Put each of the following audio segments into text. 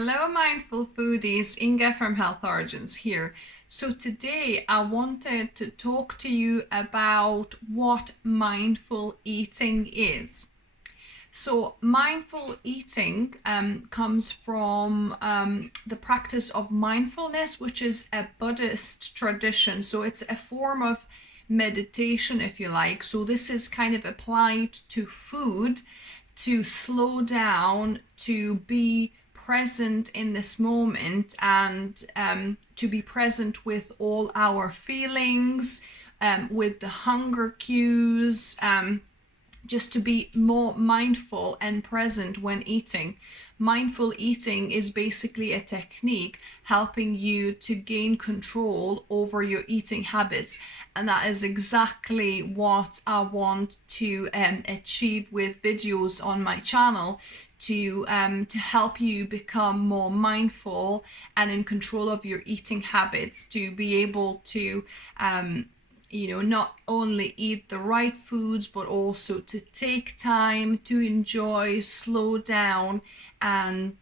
Hello, mindful foodies. Inga from Health Origins here. So, today I wanted to talk to you about what mindful eating is. So, mindful eating comes from the practice of mindfulness, which is a Buddhist tradition. So, it's a form of meditation, if you like. So, this is kind of applied to food to slow down, to be present in this moment, and to be present with all our feelings, with the hunger cues, just to be more mindful and present when eating. Mindful eating is basically a technique helping you to gain control over your eating habits. And that is exactly what I want to achieve with videos on my channel to help you become more mindful and in control of your eating habits, to be able to not only eat the right foods, but also to take time to enjoy, slow down, and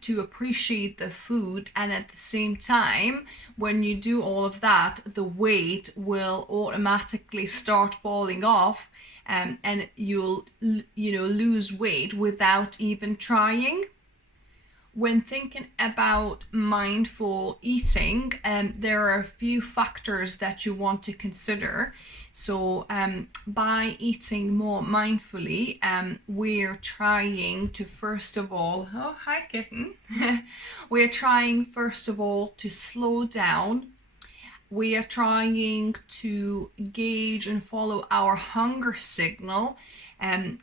to appreciate the food. And at the same time, when you do all of that, the weight will automatically start falling off, and you'll lose weight without even trying. When thinking about mindful eating, there are a few factors that you want to consider. So by eating more mindfully, we're trying to first of all, oh, hi kitten. We're trying first of all to slow down. We are trying to gauge and follow our hunger signal.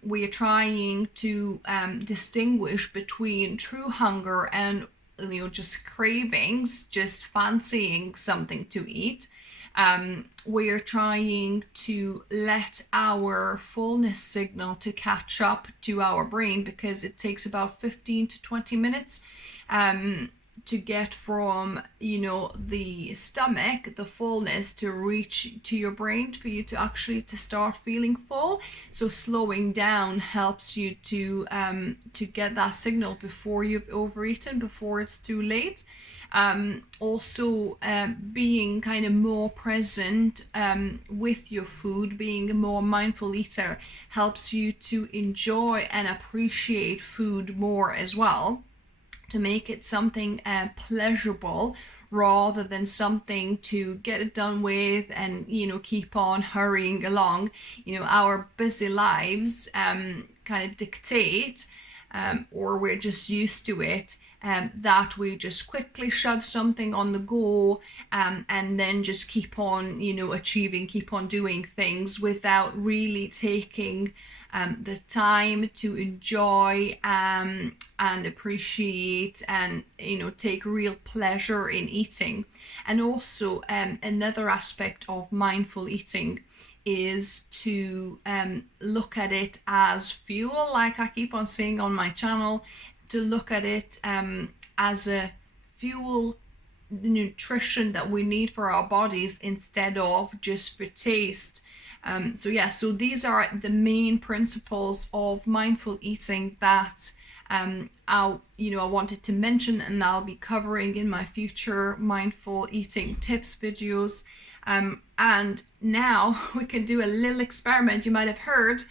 We are trying to distinguish between true hunger and just cravings, just fancying something to eat. We are trying to let our fullness signal to catch up to our brain, because it takes about 15 to 20 minutes to get from the stomach, the fullness, to reach to your brain for you to actually to start feeling full. So slowing down helps you to get that signal before you've overeaten, before it's too late. Also being kind of more present with your food, being a more mindful eater, helps you to enjoy and appreciate food more as well, to make it something pleasurable rather than something to get it done with and keep on hurrying along. Our busy lives kind of dictate, or we're just used to it, that we just quickly shove something on the go, and then just keep on achieving, keep on doing things without really taking the time to enjoy and appreciate and take real pleasure in eating. And also another aspect of mindful eating is to look at it as fuel, like I keep on saying on my channel, to look at it as a fuel, nutrition that we need for our bodies instead of just for taste. So these are the main principles of mindful eating that I wanted to mention, and I'll be covering in my future mindful eating tips videos. And now we can do a little experiment. You might have heard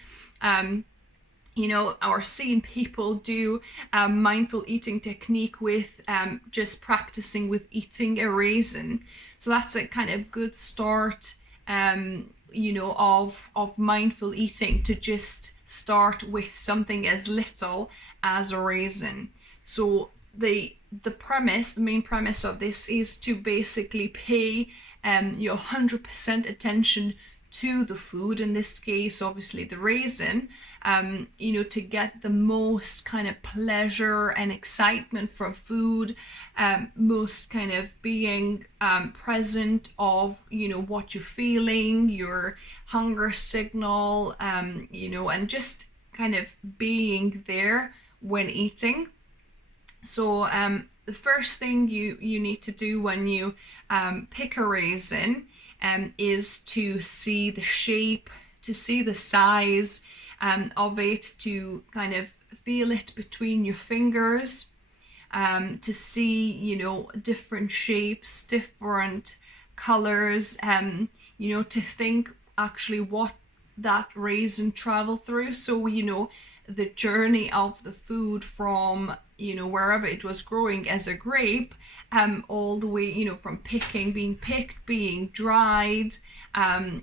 or seen people do a mindful eating technique with just practicing with eating a raisin. So that's a kind of good start of mindful eating, to just start with something as little as a raisin. So the main premise of this is to basically pay your 100% attention to the food, in this case obviously the raisin, to get the most kind of pleasure and excitement from food, most kind of being present of what you're feeling, your hunger signal, and just kind of being there when eating. So the first thing you need to do when you pick a raisin is to see the shape, to see the size of it, to kind of feel it between your fingers. to see, you know, different shapes, different colors, you know, to think actually what that raisin traveled through. So, you know, the journey of the food from, you know, wherever it was growing as a grape, all the way, you know, from being picked, being dried,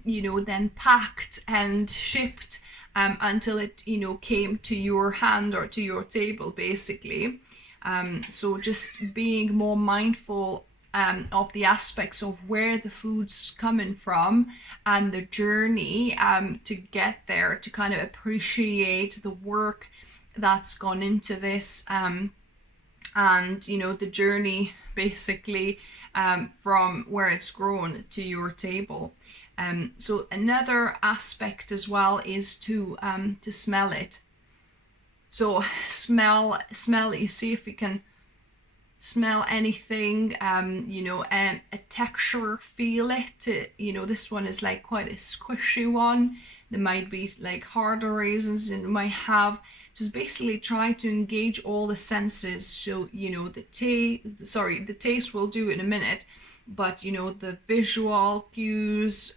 you know, then packed and shipped, until it, you know, came to your hand or to your table, basically. So just being more mindful of the aspects of where the food's coming from and the journey to get there, to kind of appreciate the work that's gone into this, and you know, the journey basically from where it's grown to your table. So another aspect as well is to smell it. So smell, you see if you can smell anything, you know, a texture, feel it. You know, this one is like quite a squishy one. There might be like harder raisins, and it might have, just basically try to engage all the senses. So, you know, the taste will do in a minute, but you know, the visual cues,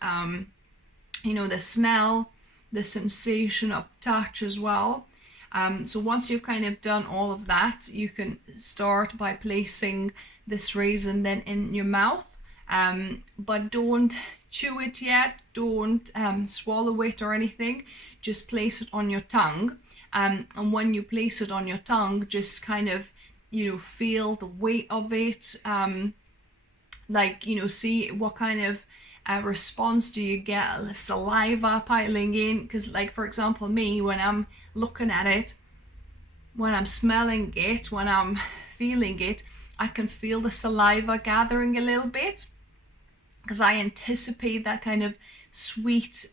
you know, the smell, the sensation of touch as well. So once you've kind of done all of that, you can start by placing this raisin then in your mouth, but don't chew it yet, don't swallow it or anything, just place it on your tongue. And when you place it on your tongue, just kind of, you know, feel the weight of it, like, you know, see what kind of response do you get, saliva piling in, because like for example me, when I'm looking at it, when I'm smelling it, when I'm feeling it, I can feel the saliva gathering a little bit, because I anticipate that kind of sweet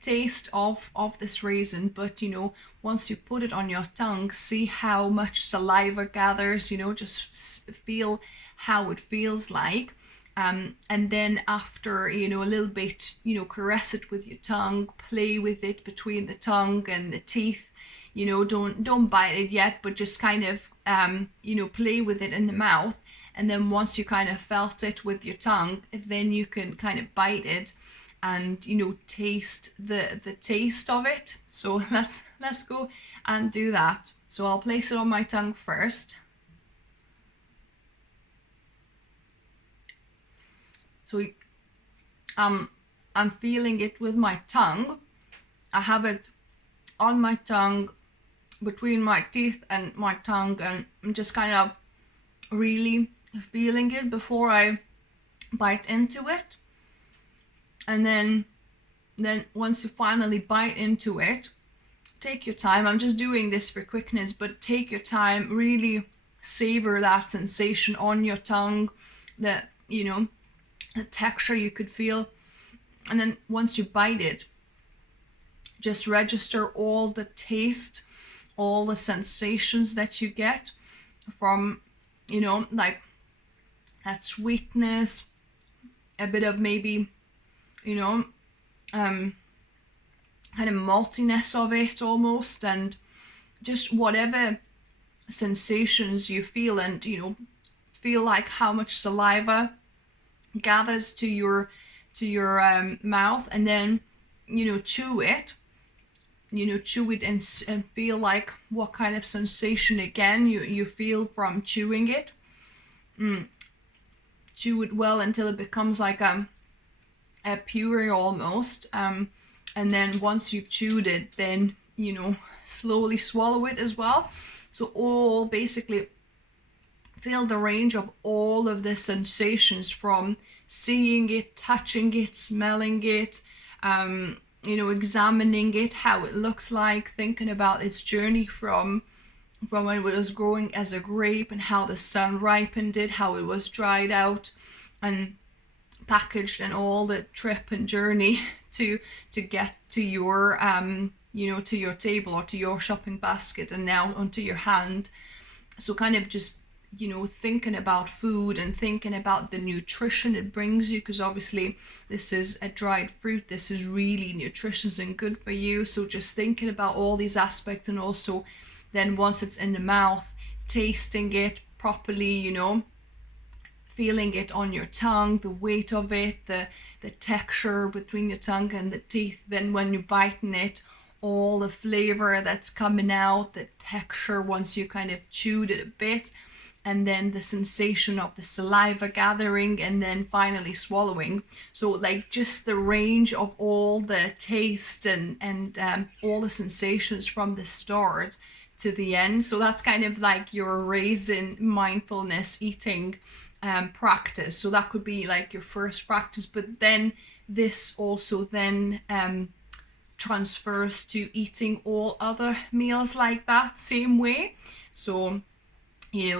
taste of this raisin. But you know, once you put it on your tongue, see how much saliva gathers, you know, just feel how it feels like. And then after, you know, a little bit, you know, caress it with your tongue, play with it between the tongue and the teeth, you know, don't bite it yet, but just kind of, you know, play with it in the mouth. And then once you kind of felt it with your tongue, then you can kind of bite it and, you know, taste the taste of it. So let's go and do that. So I'll place it on my tongue first. So I'm feeling it with my tongue. I have it on my tongue, between my teeth and my tongue, and I'm just kind of really feeling it before I bite into it. And then once you finally bite into it, take your time. I'm just doing this for quickness, but take your time, really savor that sensation on your tongue, that, you know, the texture you could feel. And then once you bite it, just register all the taste, all the sensations that you get from, you know, like that sweetness, a bit of maybe, you know, kind of maltiness of it almost, and just whatever sensations you feel, and you know, feel like how much saliva gathers to your mouth, and then, you know, chew it, and feel like what kind of sensation again you feel from chewing it. Chew it well until it becomes like a puree almost, and then once you've chewed it, then, you know, slowly swallow it as well. So all basically feel the range of all of the sensations, from seeing it, touching it, smelling it, you know, examining it, how it looks like, thinking about its journey from when it was growing as a grape, and how the sun ripened it, how it was dried out and packaged, and all the trip and journey to get to your you know, to your table or to your shopping basket, and now onto your hand. So kind of just, you know, thinking about food and thinking about the nutrition it brings you, because obviously this is a dried fruit, this is really nutritious and good for you. So just thinking about all these aspects, and also then once it's in the mouth, tasting it, properly, feeling it on your tongue, the weight of it, the texture between your tongue and the teeth. Then when you're biting it, all the flavor that's coming out, the texture once you kind of chewed it a bit, and then the sensation of the saliva gathering, and then finally swallowing. So like just the range of all the taste and all the sensations from the start to the end. So that's kind of like your raisin mindfulness eating practice. So that could be like your first practice, but then this also then transfers to eating all other meals like that same way. So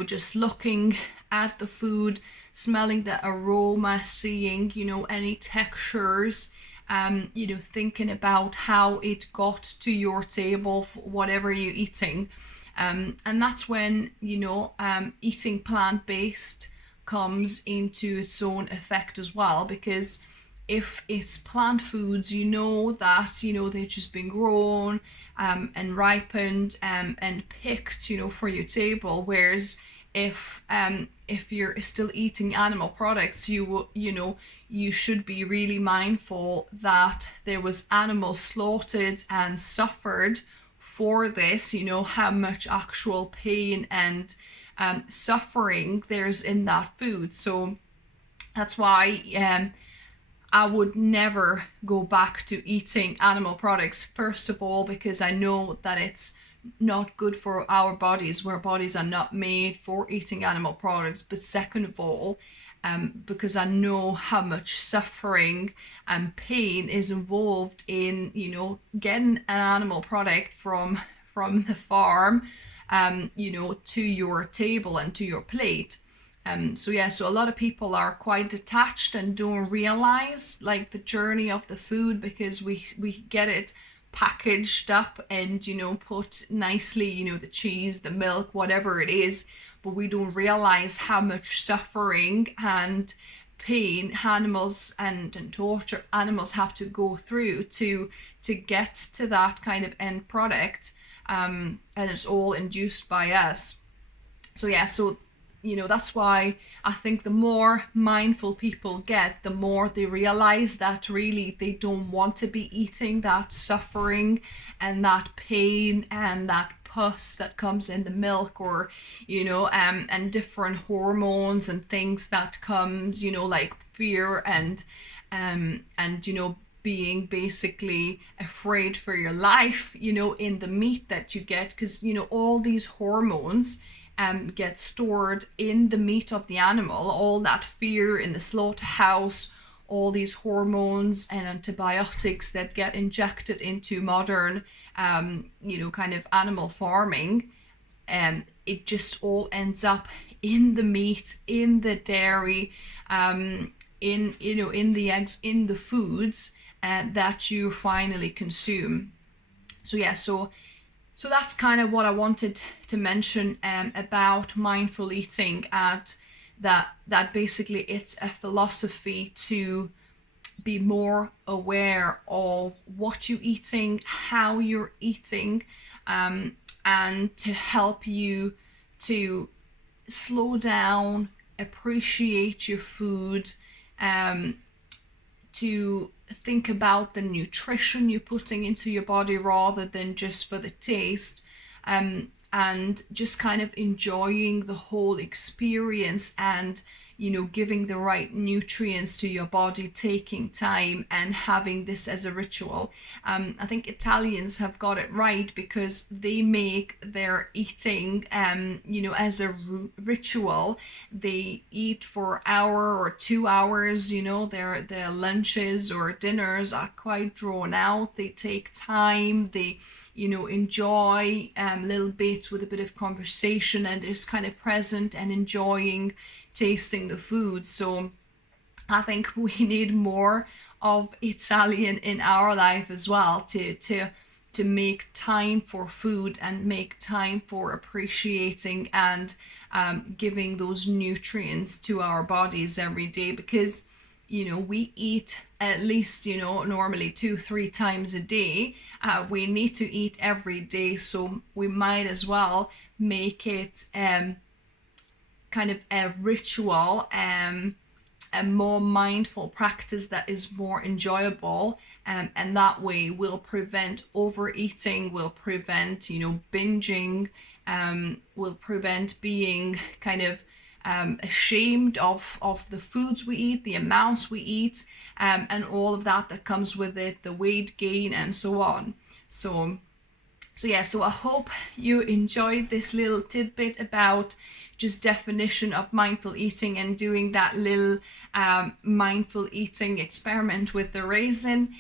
just looking at the food, smelling the aroma, seeing any textures, thinking about how it got to your table, whatever you're eating, and that's when eating plant-based comes into its own effect as well, because if it's plant foods, that they've just been grown and ripened and picked for your table, whereas if you're still eating animal products, you should be really mindful that there was animals slaughtered and suffered for this, how much actual pain and suffering there's in that food. So that's why I would never go back to eating animal products, first of all, because I know that it's not good for our bodies. Our bodies are not made for eating animal products. But second of all, because I know how much suffering and pain is involved in, getting an animal product from the farm, to your table and to your plate. So a lot of people are quite detached and don't realize like the journey of the food, because we get it packaged up and put nicely, the cheese, the milk, whatever it is, but we don't realize how much suffering and pain animals and torture animals have to go through to get to that kind of end product, and it's all induced by us. So that's why I think the more mindful people get, the more they realize that really they don't want to be eating that suffering and that pain and that pus that comes in the milk, or and different hormones and things that comes, like fear and being basically afraid for your life, in the meat that you get, because all these hormones get stored in the meat of the animal. All that fear in the slaughterhouse, all these hormones and antibiotics that get injected into modern kind of animal farming, it just all ends up in the meat, in the dairy, in the eggs, in the foods that you finally consume. So that's kind of what I wanted to mention about mindful eating, and that basically it's a philosophy to be more aware of what you're eating, how you're eating, and to help you to slow down, appreciate your food, to think about the nutrition you're putting into your body rather than just for the taste, and just kind of enjoying the whole experience, and giving the right nutrients to your body, taking time and having this as a ritual. I think Italians have got it right, because they make their eating as a ritual. They eat for an hour or 2 hours. Their lunches or dinners are quite drawn out. They take time, they enjoy little bits with a bit of conversation, and just kind of present and enjoying tasting the food. So I think we need more of Italian in our life as well, to make time for food and make time for appreciating and giving those nutrients to our bodies every day, because we eat at least normally 2-3 times a day. We need to eat every day, so we might as well make it kind of a ritual, a more mindful practice that is more enjoyable, and that way will prevent overeating, will prevent binging, will prevent being kind of ashamed of the foods we eat, the amounts we eat, and all of that comes with it, the weight gain and so on. So I hope you enjoyed this little tidbit about just definition of mindful eating and doing that little mindful eating experiment with the raisin.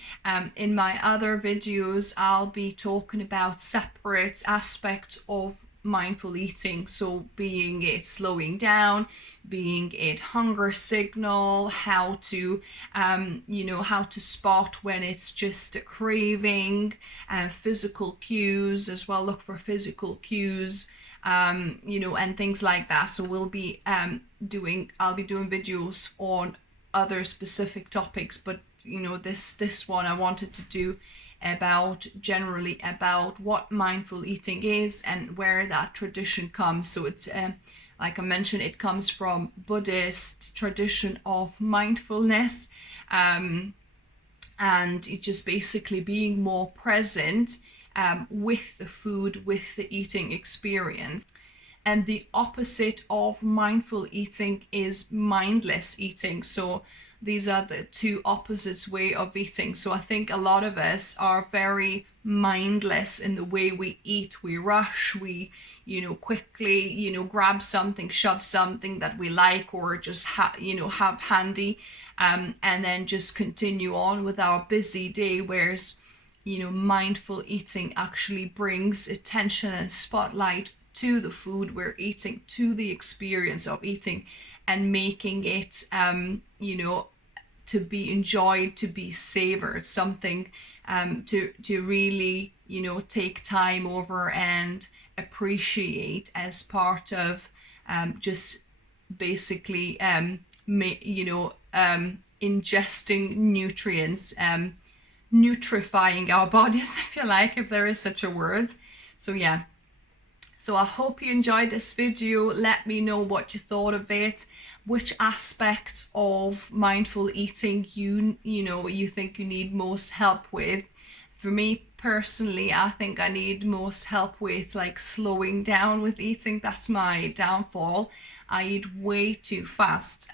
In my other videos, I'll be talking about separate aspects of mindful eating. So being it slowing down, being it hunger signal, how to how to spot when it's just a craving, physical cues as well, look for physical cues, and things like that. So I'll be doing videos on other specific topics, but this one I wanted to do generally about what mindful eating is and where that tradition comes. So it's like I mentioned, it comes from Buddhist tradition of mindfulness, and it just basically being more present with the food, with the eating experience. And the opposite of mindful eating is mindless eating. So these are the two opposites way of eating. So I think a lot of us are very mindless in the way we eat. We rush, we quickly grab something, shove something that we like or just have handy, and then just continue on with our busy day. Whereas mindful eating actually brings attention and spotlight to the food we're eating, to the experience of eating, and making it to be enjoyed, to be savored, something to really take time over and appreciate as part of just basically ingesting nutrients, nutrifying our bodies, if there is such a word. So I hope you enjoyed this video. Let me know what you thought of it, which aspects of mindful eating you think you need most help with. For me personally, I think I need most help with like slowing down with eating. That's my downfall. I eat way too fast,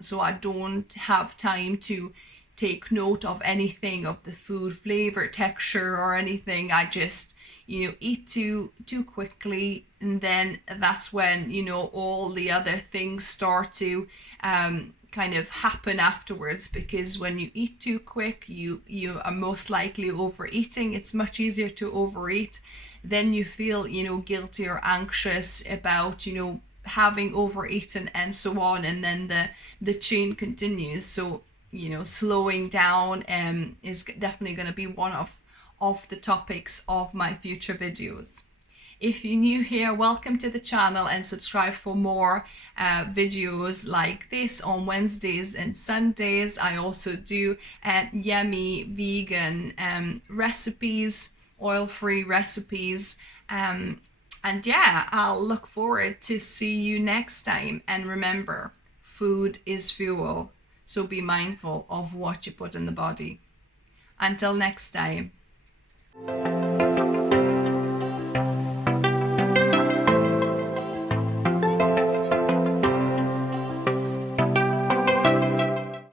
so I don't have time to take note of anything, of the food flavor, texture or anything. I just eat too quickly, and then that's when all the other things start to kind of happen afterwards, because when you eat too quick, you are most likely overeating. It's much easier to overeat. Then you feel guilty or anxious about having overeaten and so on, and then the chain continues. So slowing down is definitely going to be one of the topics of my future videos. If you're new here, welcome to the channel and subscribe for more videos like this on Wednesdays and Sundays. I also do yummy vegan recipes, oil-free recipes, and yeah, I'll look forward to see you next time. And remember, food is fuel, so be mindful of what you put in the body. Until next time.